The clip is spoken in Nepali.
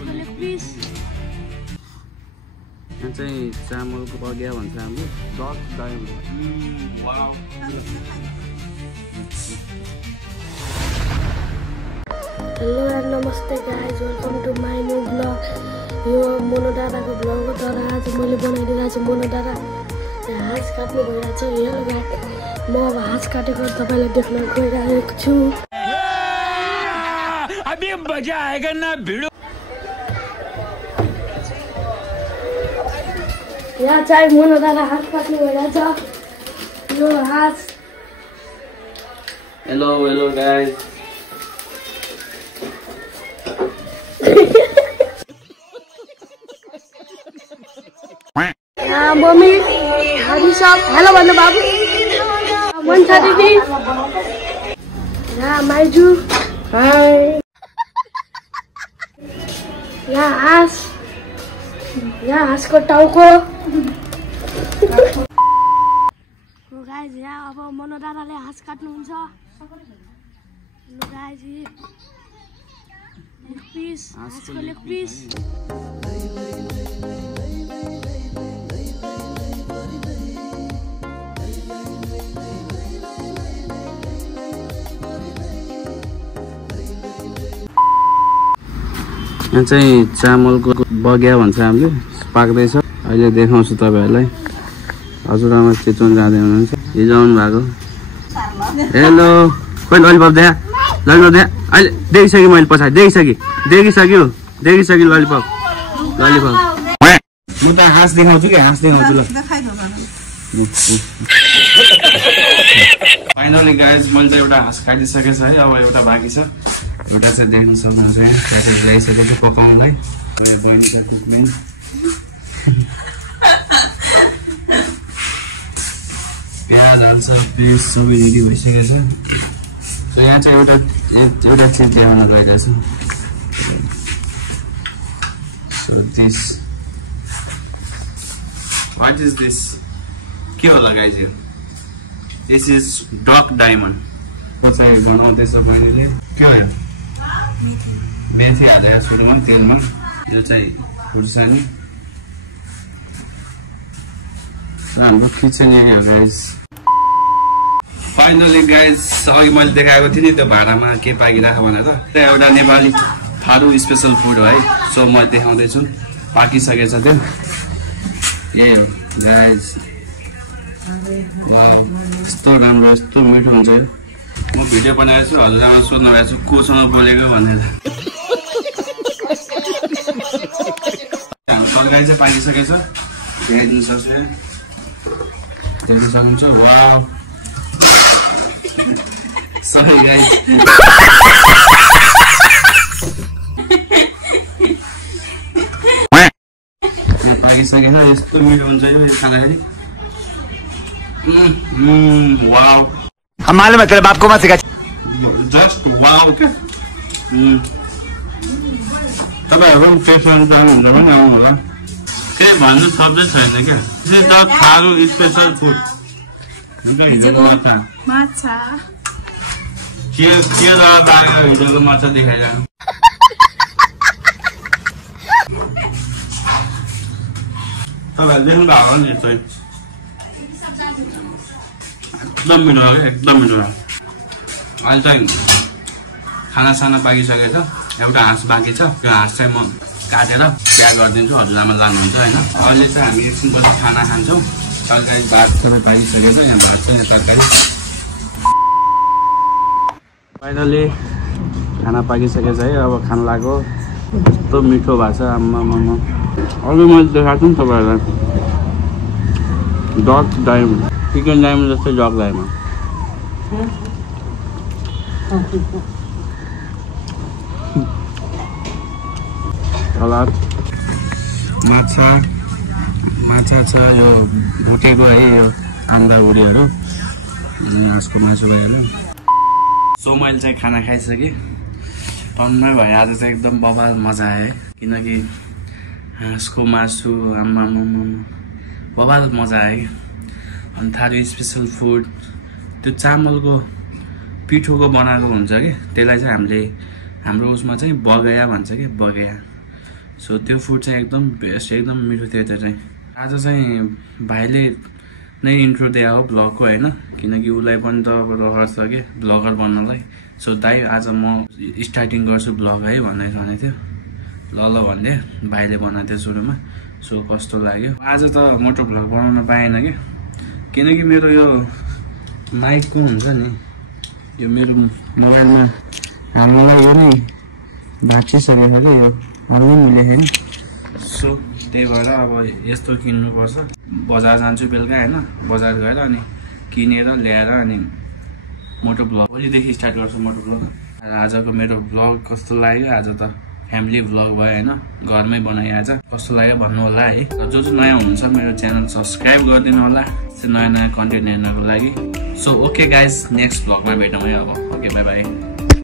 हाँसको लेग पिस यहाँ चाहिँ चामलको बगिया भन्छ हाम्रो डक डायमन्ड। हेलो एन्ड नमस्ते guys, welcome to my new blog. यो मोनो दादाको ब्लग हो, तर आज मैले बनाइदिएको छु मोनो दादा हाँस काट्नु भइरहेको छ। हेलो गाइज, म अब हाँस काटेको तपाईँलाई देख्न गइरहेको छु। अभी मजा आएगा ना भिडो। यहाँ चाहिँ मोनो दादा हाँस काट्नु भइरहेको छ। यो हाँस हेलो गाइज। मम्मी दादी सब हेलो भन्नु बाबु। मन्सा दिदी, यहाँ माइजू, हाई। यहाँ हाँसको टाउको। गाइज, यहाँ अब मोनो दादाले हाँस काट्नुहुन्छ। गाइज, लेग पिस, हाँसको लेग पिस। यहाँ चाहिँ चामलको बगिया भन्छ हामीले, पाक्दैछ। अहिले देखाउँछु तपाईँहरूलाई। हजुरआमा चितवन जाँदै हुनुहुन्छ, हिजो आउनु भएको। हेलो, खोइ ललिपप देखा, ललिपप देखा। अहिले देखिसकेँ मैले, पछाडि देखिसक्यो ललिपप। म त हाँस देखाउँछु कि हाँस देखाउँछु। ल फाइनली गाइज, मैले चाहिँ एउटा हाँस काटिसकेको छ है। अब एउटा बाँकी छ, एउटा चाहिँ देख्न सक्नुहुन्छ। यहाँ चाहिँ ल्याइसकेको छु पकाउनलाई। प्याज हाल्छ, पेस्ट सबै रेडी भइसकेको छ। यहाँ चाहिँ एउटा चिज देखाउन गइरहेको छु। So this, what is this? के होला गाइज? यो दिस इज डक डायमन्ड। म चाहिँ बनाउँदैछ बहिनीले। के हो यो? मेथी हालेर सुरुमा तेलमा। यो चाहिँ खुर्सानी। हाम्रो किचन एरिया हो गाइज। फाइनली गाइज, अघि मैले देखाएको थिएँ नि त्यो भाँडामा के पाकिरहेको भनेर। त्यो एउटा नेपाली थारू स्पेसल फुड हो है। सो म देखाउँदैछु, पाकिसकेछ त्यो। यही हो गाइज, यस्तो राम्रो, यस्तो मिठो हुन्छ। म भिडियो बनाएको छु, हजुरआमा सोध्नु भएको छु कोसँग बोलेको भनेर। हाम्रो तरकारी चाहिँ पाकिसकेको छ, देखाइदिनु सक्छु। देख्न सक्नुहुन्छ। Wow, sorry guys. पाकिसकेको छ, यस्तो मिठो हुन्छ यो खाँदाखेरि। वाउ, हमारे मतलब आपको मत सिखा। जस्ट वाउ क्या। तपाईँहरू पनि टेस्ट गर्नु चाहनुहुन्छ भने आउनु होला। केही भन्नु सब्जै छैन क्या। थारू स्पेसल फुड माछा के लाग्यो हिजोको माछा देखाइरहनु। तपाईँहरू देख्नु भएको नि, एकदम मिठो हो क्या, एकदम मिठो हो। अहिले चाहिँ खानासाना पाकिसकेको छ, एउटा हाँस बाँकी छ। त्यो हाँस चाहिँ म काटेर प्याक गरिदिन्छु, हजुरआमा लानुहुन्छ होइन। अहिले चाहिँ हामी एकछिनपछि खाना खान्छौँ। तरकारी भात सबै पाकिसकेको छ, यहाँ भात छ, यहाँ तरकारी। फाइनली खाना पाकिसकेको छ है। अब खान लाग्यो। यस्तो मिठो भएको छ, आम्मामा। अघि मैले देखाएको छु नि तपाईँहरूलाई, डक डायमन्ड, चिकन डायमन्ड जस्तै डक डायमन्ड। सलाद, माछा छ, यो भुटेको है, यो आन्डा उडीहरू, यसको मासु भयो। सो मैले चाहिँ खाना खाइसकेँ, टन्नै भयो। आज चाहिँ एकदम बवाल मजा आयो है, किनकि हाँसको मासु आम्मामा बवाल मजा आयो। अनि थारू स्पेसल फुड, त्यो चामलको पिठोको बनाएको हुन्छ कि त्यसलाई चाहिँ हामीले हाम्रो उसमा चाहिँ बगैया भन्छ कि बगैया सो त्यो फुड चाहिँ एकदम बेस्ट, एकदम मिठो थियो त्यो चाहिँ। आज चाहिँ भाइले नै इन्ट्रो दिए हो ब्लगको होइन, किनकि उसलाई पनि त अब रहर छ कि ब्लगर बन्नलाई। सो दाइ आज म स्टार्टिङ गर्छु ब्लग है भनेर भनेको थियो। ल भन्दै भाइले बनाएको थियो सुरुमा। सो कस्तो लाग्यो आज त मोटो भ्लग बनाउन पाएन कि, किनकि मेरो यो माइकको हुन्छ नि, यो मेरो मोबाइलमा हाल्नलाई यो नै भाँचिसकेको थियो कि, यो अरू मिलेको छैन। सो त्यही भएर अब यस्तो किन्नुपर्छ। बजार जान्छु बेलुका होइन, बजार गएर अनि किनेर ल्याएर अनि मोटो भ्लग भोलिदेखि स्टार्ट गर्छु मोटो भ्लग। आजको मेरो भ्लग कस्तो लाग्यो, आज त फ्यामिली भ्लग भयो होइन, घरमै बनाएँ आज। कस्तो लाग्यो भन्नु होला है। जो नयाँ हुनुहुन्छ मेरो च्यानल सब्सक्राइब गरिदिनु होला नयाँ नयाँ कन्टेन्ट हेर्नको लागि। सो ओके गाइज, नेक्स्ट भ्लगमा भेटौँ है अब। Okay by by.